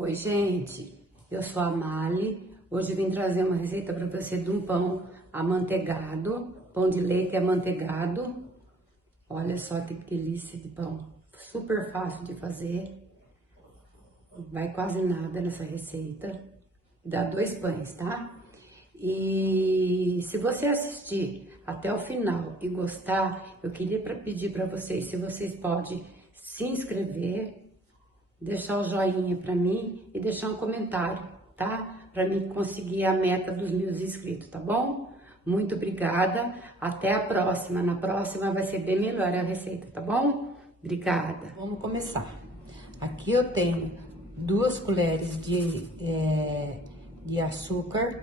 Oi, gente, eu sou a Mali. Hoje eu vim trazer uma receita para você de um pão amanteigado, pão de leite amanteigado. Olha só que delícia de pão, super fácil de fazer, vai quase nada nessa receita. Dá 2 pães, tá? E se você assistir até o final e gostar, eu queria pedir para vocês, se vocês podem se inscrever, deixar o joinha para mim e deixar um comentário, tá? Para mim conseguir a meta dos 1000 inscritos, tá bom? Muito obrigada, até a próxima. Na próxima vai ser bem melhor a receita, tá bom? Obrigada. Vamos começar. Aqui eu tenho 2 colheres de açúcar,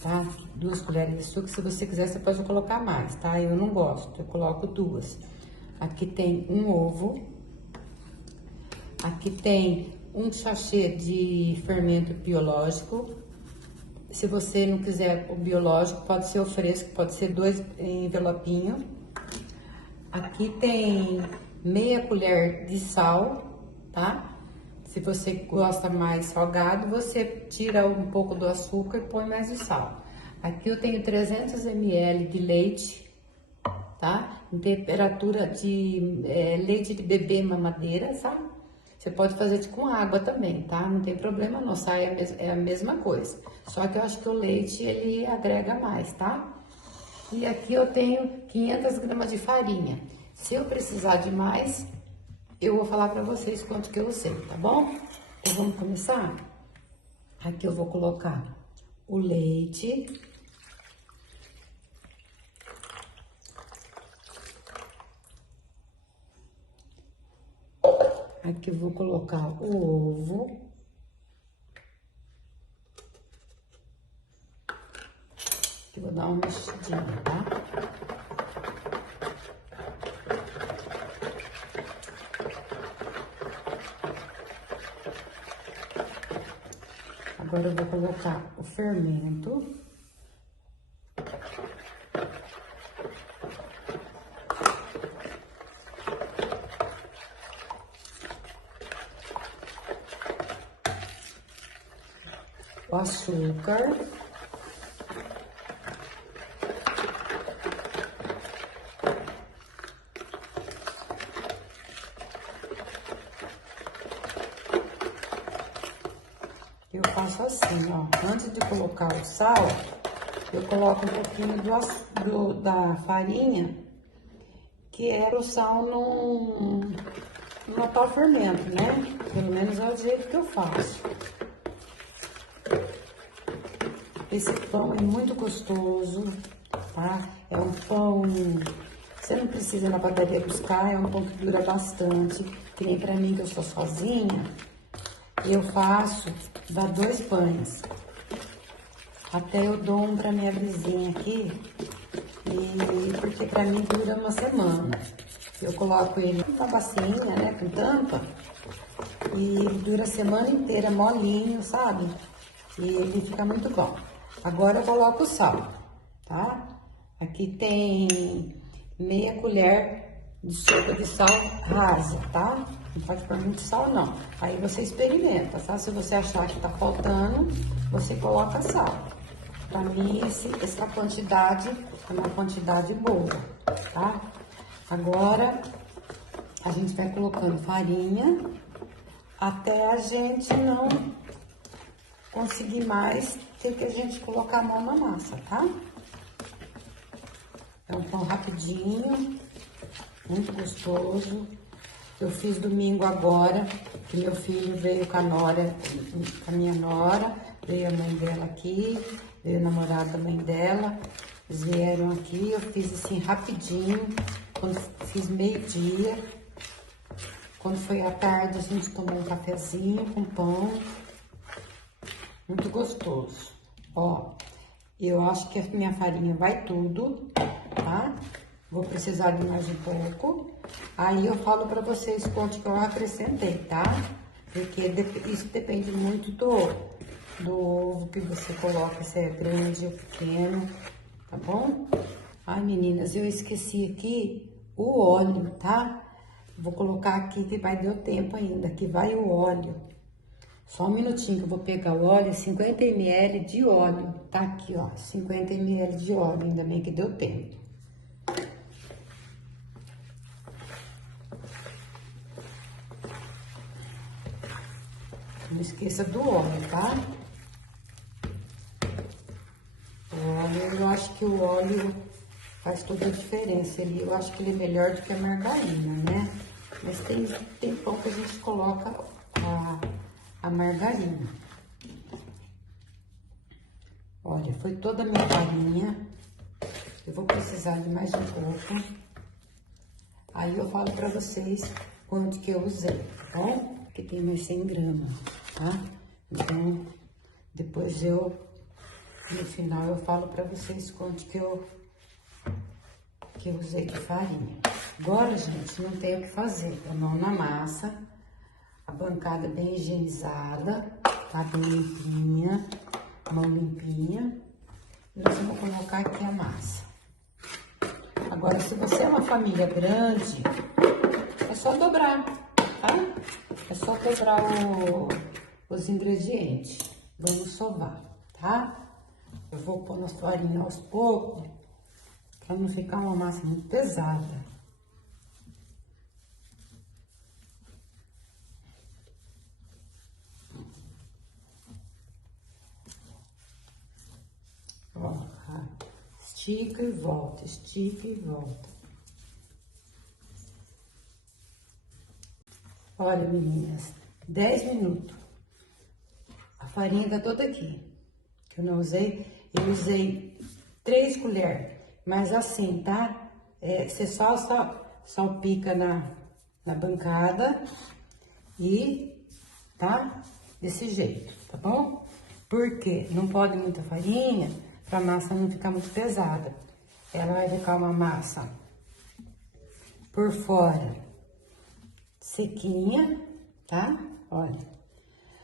tá? 2 colheres de açúcar, se você quiser você pode colocar mais, tá? Eu não gosto, eu coloco 2. Aqui tem um ovo. Aqui tem um sachê de fermento biológico. Se você não quiser o biológico, pode ser o fresco, pode ser 2 envelopinhos. Aqui tem meia colher de sal, tá? Se você gosta mais salgado, você tira um pouco do açúcar e põe mais o sal. Aqui eu tenho 300 ml de leite, tá? Em temperatura de leite de bebê mamadeira, sabe? Você pode fazer com água também, tá? Não tem problema não, sai é a mesma coisa. Só que eu acho que o leite, ele agrega mais, tá? E aqui eu tenho 500 gramas de farinha. Se eu precisar de mais, eu vou falar pra vocês quanto que eu usei, tá bom? Então vamos começar? Aqui eu vou colocar o leite. Aqui eu vou colocar o ovo. Aqui eu vou dar uma mexidinha, tá? Agora eu vou colocar o fermento. O açúcar. Eu faço assim, ó, antes de colocar o sal, eu coloco um pouquinho da farinha, que é o sal não matar o fermento, né? Pelo menos é o jeito que eu faço. Esse pão é muito gostoso, tá? É um pão, você não precisa ir na padaria buscar, é um pão que dura bastante. Que nem pra mim, que eu sou sozinha, eu faço, dá 2 pães. Até eu dou um pra minha vizinha aqui, porque pra mim dura uma semana. Eu coloco ele numa bacinha, né, com tampa, e dura a semana inteira, molinho, sabe? E ele fica muito bom. Agora eu coloco o sal, tá? Aqui tem meia colher de sopa de sal rasa, tá? Não pode pôr muito sal, não. Aí você experimenta, tá? Se você achar que tá faltando, você coloca sal. Pra mim, essa quantidade é uma quantidade boa, tá? Agora, a gente vai colocando farinha até a gente não conseguir mais ter que a gente colocar a mão na massa, tá? É um pão rapidinho, muito gostoso. Eu fiz domingo agora, que meu filho veio com a minha nora, veio a mãe dela aqui, veio a namorada da mãe dela, eles vieram aqui, eu fiz assim rapidinho, quando fiz meio-dia. Quando foi à tarde, a gente tomou um cafezinho com pão. Muito gostoso. Ó, eu acho que a minha farinha vai tudo, tá? Vou precisar de mais um pouco. Aí eu falo pra vocês quanto que eu acrescentei, tá? Porque isso depende muito do ovo que você coloca, se é grande ou pequeno, tá bom? Ai, meninas, eu esqueci aqui o óleo, tá? Vou colocar aqui que vai dar tempo ainda, que vai o óleo. Só um minutinho que eu vou pegar o óleo, 50 ml de óleo. Tá aqui, ó, 50 ml de óleo, ainda bem que deu tempo. Não esqueça do óleo, tá? O óleo, eu acho que o óleo faz toda a diferença. Eu acho que ele é melhor do que a margarina, né? Mas tem pão que a gente coloca a margarina. Olha, foi toda a minha farinha. Eu vou precisar de mais um pouco. Aí eu falo pra vocês quanto que eu usei, tá bom? Que tem mais 100 gramas, tá? Então, depois no final eu falo pra vocês quanto que eu usei de farinha. Agora, gente, não tem o que fazer. A mão na massa, a bancada bem higienizada, tá bem limpinha, mão limpinha. Nós vamos colocar aqui a massa. Agora, se você é uma família grande, é só dobrar, tá? É só dobrar os ingredientes. Vamos sovar, tá? Eu vou pôr na farinha aos poucos, pra não ficar uma massa muito pesada. Ó, estica e volta, estica e volta. Olha, meninas, 10 minutos. A farinha tá toda aqui. Que eu não usei, eu usei 3 colheres. Mas assim, tá? Você só salpica na bancada e tá? Desse jeito, tá bom? Porque não pode muita farinha pra massa não ficar muito pesada. Ela vai ficar uma massa por fora sequinha, tá? Olha.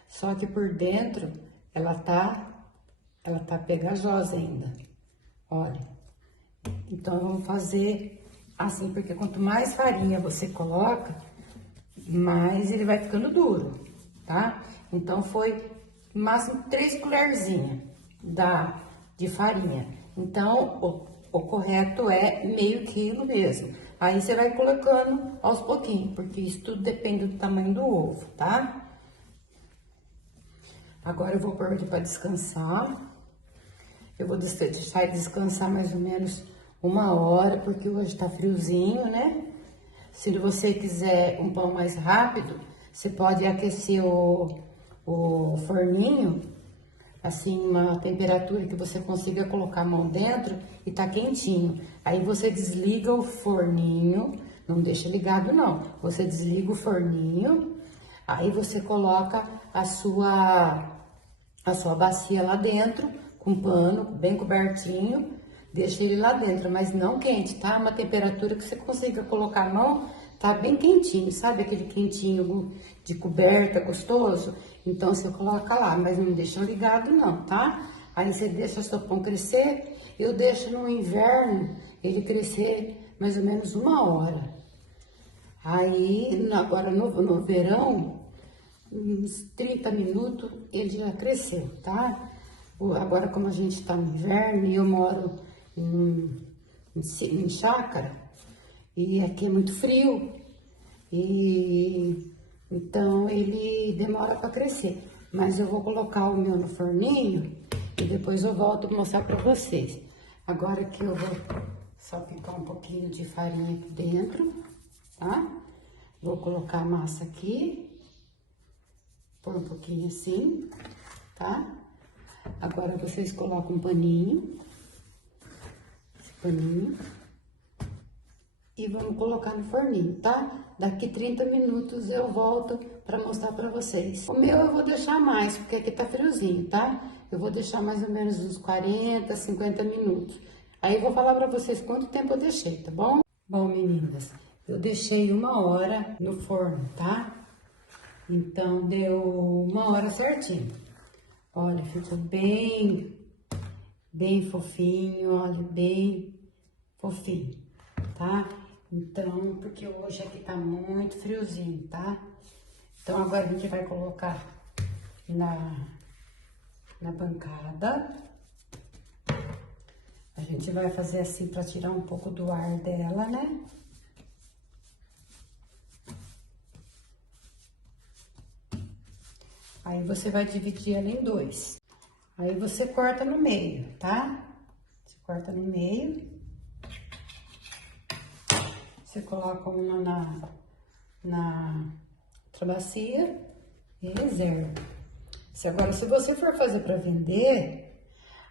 Só que por dentro ela tá pegajosa ainda. Olha. Então, vamos fazer assim, porque quanto mais farinha você coloca, mais ele vai ficando duro, tá? Então, foi no máximo 3 colherzinhas de farinha. Então, o correto é meio quilo mesmo. Aí, você vai colocando aos pouquinhos, porque isso tudo depende do tamanho do ovo, tá? Agora, eu vou pôr aqui para descansar. Eu vou deixar descansar mais ou menos 1 hora, porque hoje tá friozinho, né? Se você quiser um pão mais rápido, você pode aquecer o forninho, assim, uma temperatura que você consiga colocar a mão dentro e tá quentinho. Aí você desliga o forninho, não deixa ligado não. Você desliga o forninho, aí você coloca a sua bacia lá dentro, com pano bem cobertinho, deixa ele lá dentro, mas não quente, tá? Uma temperatura que você consiga colocar a mão, tá bem quentinho, sabe? Aquele quentinho de coberta gostoso? Então, você coloca lá, mas não deixa ligado não, tá? Aí, você deixa seu pão crescer, eu deixo no inverno ele crescer mais ou menos 1 hora. Aí, agora no verão, uns 30 minutos ele já cresceu, tá? Agora, como a gente tá no inverno e eu moro em chácara, e aqui é muito frio, e então ele demora para crescer. Mas eu vou colocar o meu no forninho e depois eu volto a mostrar para vocês. Agora que eu vou salpicar um pouquinho de farinha aqui dentro, tá? Vou colocar a massa aqui, pôr um pouquinho assim, tá? Agora vocês colocam um paninho, esse paninho, e vamos colocar no forninho, tá? Daqui 30 minutos eu volto pra mostrar pra vocês. O meu eu vou deixar mais, porque aqui tá friozinho, tá? Eu vou deixar mais ou menos uns 40, 50 minutos. Aí eu vou falar pra vocês quanto tempo eu deixei, tá bom? Bom, meninas, eu deixei 1 hora no forno, tá? Então, deu 1 hora certinho. Olha, ficou bem fofinho, olha, bem fofinho, tá? Então, porque hoje aqui tá muito friozinho, tá? Então, agora a gente vai colocar na bancada. A gente vai fazer assim para tirar um pouco do ar dela, né? Aí você vai dividir ela em dois. Aí você corta no meio, tá? Você corta no meio. Você coloca uma na outra bacia e reserva. Agora, se você for fazer para vender,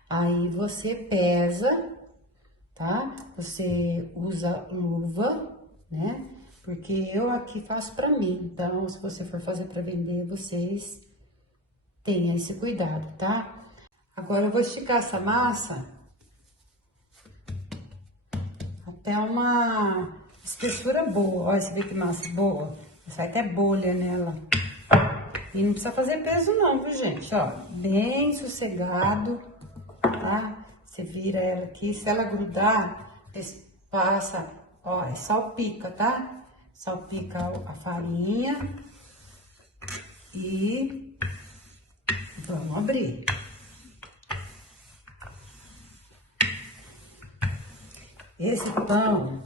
aí você pesa, tá? Você usa luva, né? Porque eu aqui faço para mim. Então, se você for fazer para vender, vocês tenham esse cuidado, tá? Agora, eu vou esticar essa massa até uma espessura boa. Olha, você vê que massa boa? Sai até bolha nela. E não precisa fazer peso não, viu, gente? Ó, bem sossegado, tá? Você vira ela aqui, se ela grudar, passa, ó, salpica, tá? Salpica a farinha e vamos abrir. Esse pão,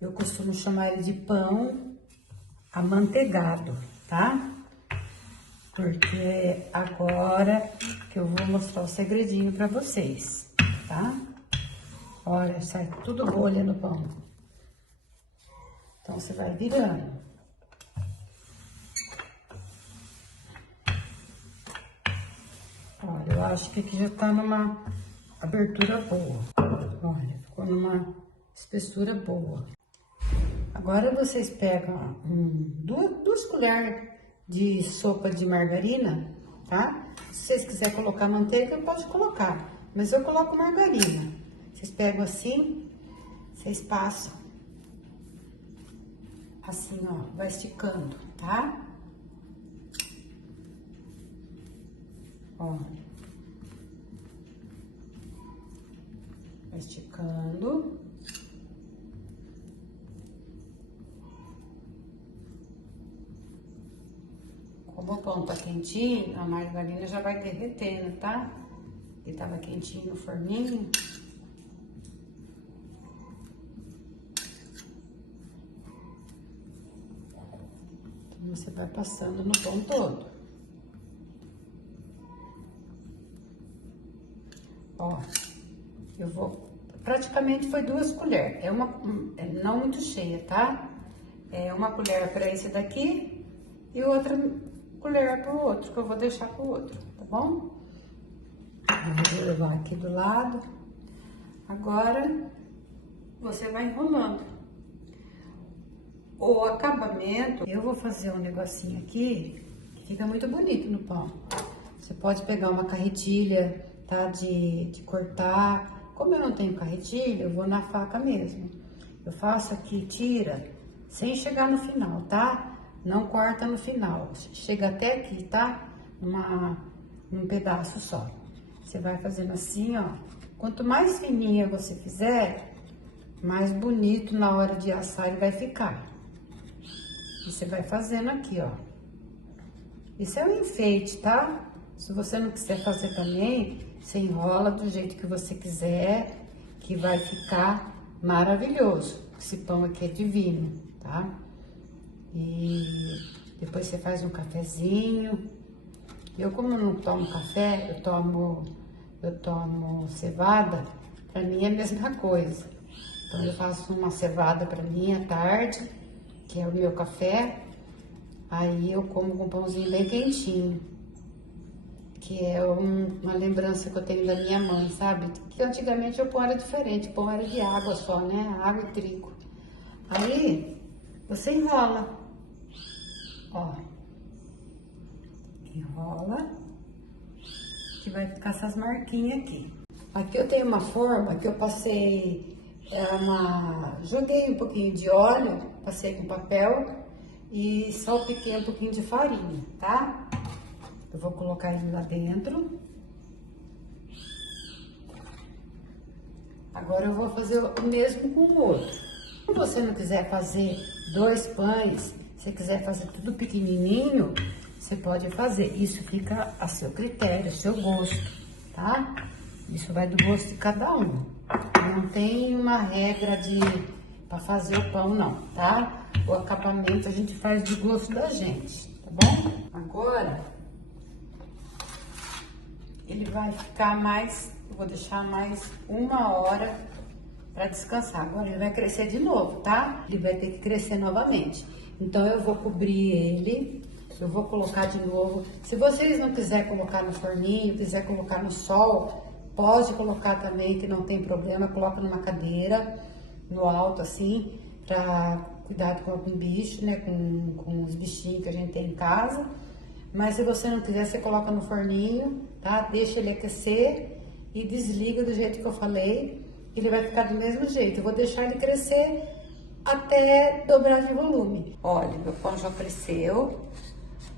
eu costumo chamar ele de pão amanteigado, tá? Porque agora que eu vou mostrar o segredinho pra vocês, tá? Olha, sai tudo bolha no pão. Então, você vai virando. Olha, eu acho que aqui já tá numa abertura boa. Olha, ficou numa espessura boa. Agora, vocês pegam duas colheres de sopa de margarina, tá? Se vocês quiserem colocar manteiga, pode colocar, mas eu coloco margarina. Vocês pegam assim, vocês passam assim, ó, vai esticando, tá? Ó, vai esticando. Como o pão tá quentinho, a margarina já vai derretendo, tá? Ele tava quentinho no forninho. Então, você vai passando no pão todo. Ó, eu vou... Praticamente foi 2 colheres. Não muito cheia, tá? É uma colher para esse daqui e outra colher pro outro, que eu vou deixar pro outro, tá bom? Eu vou levar aqui do lado. Agora, você vai enrolando. O acabamento, eu vou fazer um negocinho aqui, que fica muito bonito no pão. Você pode pegar uma carretilha, tá? De cortar. Como eu não tenho carretilha, eu vou na faca mesmo. Eu faço aqui, tira, sem chegar no final, tá? Não corta no final, chega até aqui, tá? Um pedaço só. Você vai fazendo assim, ó. Quanto mais fininha você fizer, mais bonito na hora de assar ele vai ficar. E você vai fazendo aqui, ó. Isso é um enfeite, tá? Se você não quiser fazer também, você enrola do jeito que você quiser, que vai ficar maravilhoso. Esse pão aqui é divino, tá? E depois você faz um cafezinho. Eu, como não tomo café, eu tomo cevada, pra mim é a mesma coisa. Então, eu faço uma cevada pra mim à tarde, que é o meu café. Aí, eu como com um pãozinho bem quentinho, que é uma lembrança que eu tenho da minha mãe, sabe? Que antigamente o pão era diferente, o pão era de água só, né? Água e trigo. Aí, você enrola. Ó, enrola, que vai ficar essas marquinhas aqui. Aqui eu tenho uma forma que eu passei, joguei um pouquinho de óleo, passei com papel e salpiquei um pouquinho de farinha, tá? Eu vou colocar ele lá dentro. Agora eu vou fazer o mesmo com o outro. Se você não quiser fazer 2 pães, se quiser fazer tudo pequenininho, você pode fazer. Isso fica a seu critério, a seu gosto, tá? Isso vai do gosto de cada um. Não tem uma regra para fazer o pão, não, tá? O acabamento a gente faz do gosto da gente, tá bom? Agora, ele vai ficar mais, eu vou deixar mais 1 hora para descansar. Agora ele vai crescer de novo, tá? Ele vai ter que crescer novamente. Então eu vou cobrir ele, eu vou colocar de novo. Se vocês não quiserem colocar no forninho, quiser colocar no sol, pode colocar também, que não tem problema. Coloca numa cadeira, no alto assim, para cuidar com algum bicho, né? Com os bichinhos que a gente tem em casa. Mas se você não quiser, você coloca no forninho, tá? Deixa ele aquecer e desliga do jeito que eu falei. Ele vai ficar do mesmo jeito. Eu vou deixar ele crescer até dobrar de volume. Olha, meu pão já cresceu.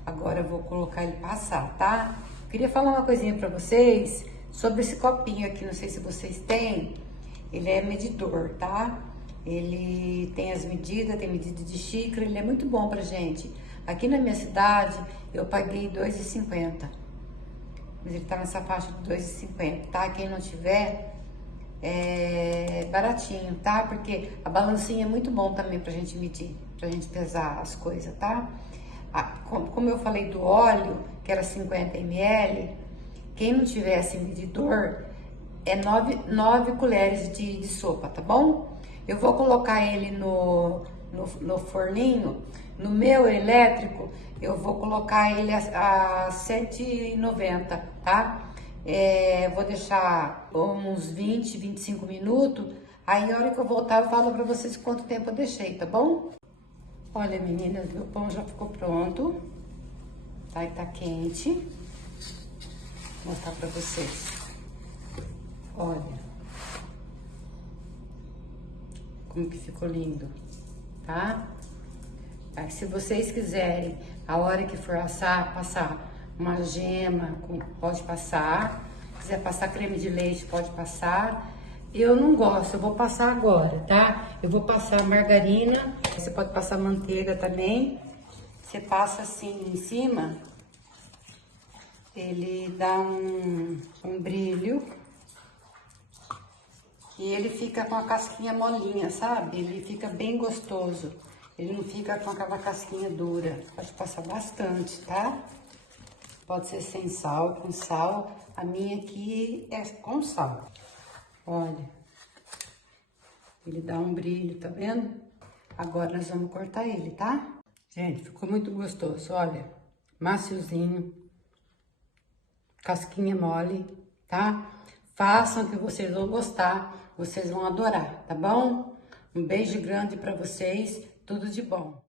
Agora eu vou colocar ele passar, tá? Queria falar uma coisinha pra vocês sobre esse copinho aqui. Não sei se vocês têm. Ele é medidor, tá? Ele tem as medidas, tem medida de xícara. Ele é muito bom pra gente. Aqui na minha cidade, eu paguei R$2,50. Mas ele tá nessa faixa de R$2,50, tá? Quem não tiver, é baratinho, tá? Porque a balancinha é muito bom também pra gente medir, pra gente pesar as coisas, tá? Como eu falei do óleo, que era 50 ml, quem não tivesse medidor, é 9 colheres de sopa, tá bom? Eu vou colocar ele no forninho. No meu elétrico, eu vou colocar ele a 190, tá? Vou deixar uns 20, 25 minutos. Aí, a hora que eu voltar, eu falo pra vocês quanto tempo eu deixei, tá bom? Olha, meninas, meu pão já ficou pronto. Tá? E tá quente. Vou mostrar pra vocês. Olha. Como que ficou lindo, tá? Aí, se vocês quiserem, a hora que for assar, passar uma gema, pode passar. Se quiser passar creme de leite, pode passar. Eu não gosto, eu vou passar agora, tá? Eu vou passar margarina, você pode passar manteiga também. Você passa assim em cima, ele dá um brilho. E ele fica com a casquinha molinha, sabe? Ele fica bem gostoso. Ele não fica com aquela casquinha dura. Pode passar bastante, tá? Pode ser sem sal, com sal. A minha aqui é com sal. Olha. Ele dá um brilho, tá vendo? Agora nós vamos cortar ele, tá? Gente, ficou muito gostoso, olha. Maciozinho. Casquinha mole, tá? Façam que vocês vão gostar. Vocês vão adorar, tá bom? Um beijo grande pra vocês. Tudo de bom.